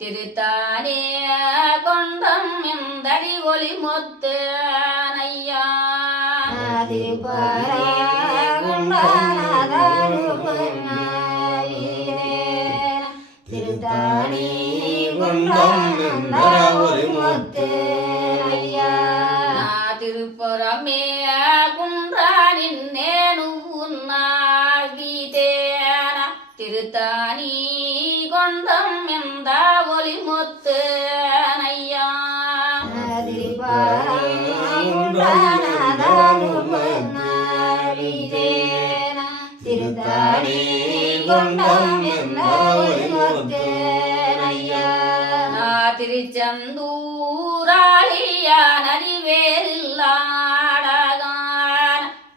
திருத்தானே கொண்டம் எந்தடி ஒளி மொத்து ஐயா. திருத்தாணி குண்டம் ஒரு முத்து ஐயா திருப்புறமே குன்றானின் நேனு உன்னாகிதேன திருத்தாணி ஒளி முத்து ஐயா திருத்தாடி கொண்டம் திருச்சந்தூராளியான் அறிவேலாடகான்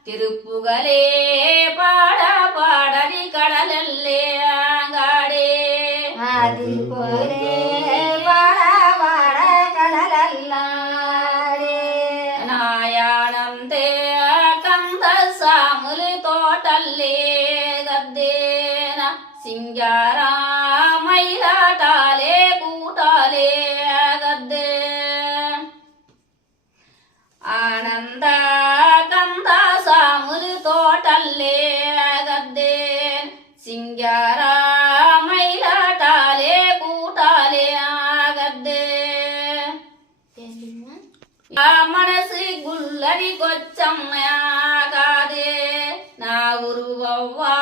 திருப்புகழே பாட பாடலி கடலல்லே ஆங்காடே. அது సింగారా మైలాటాలే కూటాలే గద్దే. ఆనంద కంద సాములు తోటల్లే గద్దే. సింగారా మైలాటాలే కూటాలే గద్దే. మనసి గుల్లడి కొచ్చమ్మయా కాదే. నా ఉరువవ్వా